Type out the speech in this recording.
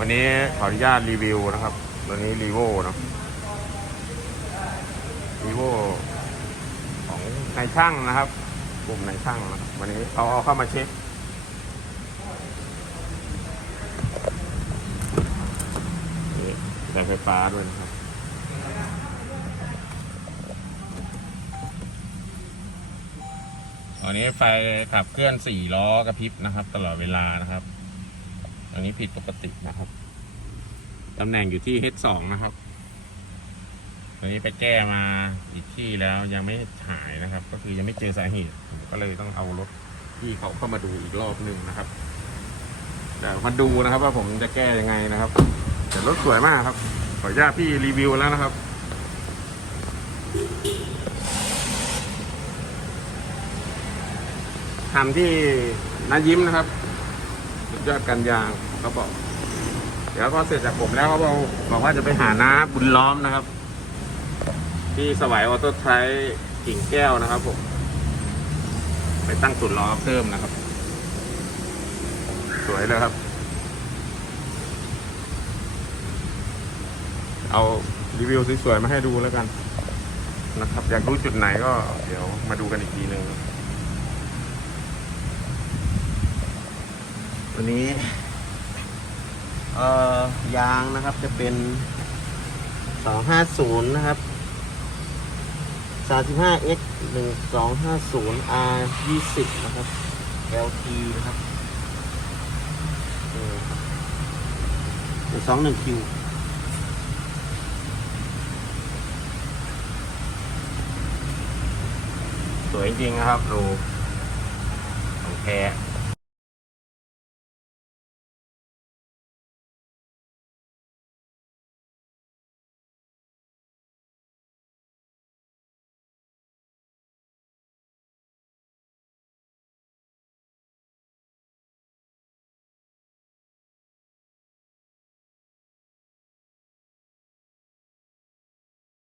วันนี้ขออนุญาตรีวิวนะครับ วันนี้รีโวนะรีโวของนายช่างนะครับ กลุ่มนายช่างนะวันนี้เขาเอาเข้ามาเช็คนี่ใส่ไฟฟ้าด้วยนะครับตอนนี้ไฟขับเคลื่อนสี่ล้อกระพริบนะครับ ตลอดเวลานะครับ อันนี้ผิดปกตินะครับตำแหน่งอยู่ที่ H2 นะครับตอนนี้ไปแก้มาอีกที่แล้วยังไม่หายนะครับ ก็คือยังไม่เจอสาเหตุผมก็เลยต้องเอารถที่เขาเข้ามาดูอีกรอบหนึ่งนะครับเดี๋ยวมาดูนะครับ ว่าผมจะแก้ยังไงนะครับแต่รถสวยมากครับ ขออนุญาตพี่รีวิวแล้วนะครับทำที่นายิ้มนะครับสุด ยอดกันยางเขาบอก เดี๋ยวพอเสร็จจากผมแล้วเขาบอกบอกว่าจะไปหาน้าบุญล้อมนะครับ ที่สวายออโต้ไทร์กิ่งแก้วนะครับผม ไปตั้งจุดล้อเพิ่มนะครับ สวยเลยครับ เอารีวิวสวยๆมาให้ดูแล้วกันนะครับ อยากรู้จุดไหนก็เดี๋ยวมาดูกันอีกทีหนึ่ง ตัวนี้เอ่อยางนะครับจะเป็น 250 นะครับ 35x 1250 r 20นะครับ lt นะครับสองหนึ่งคิวสวยจริงนะครับดูของแท้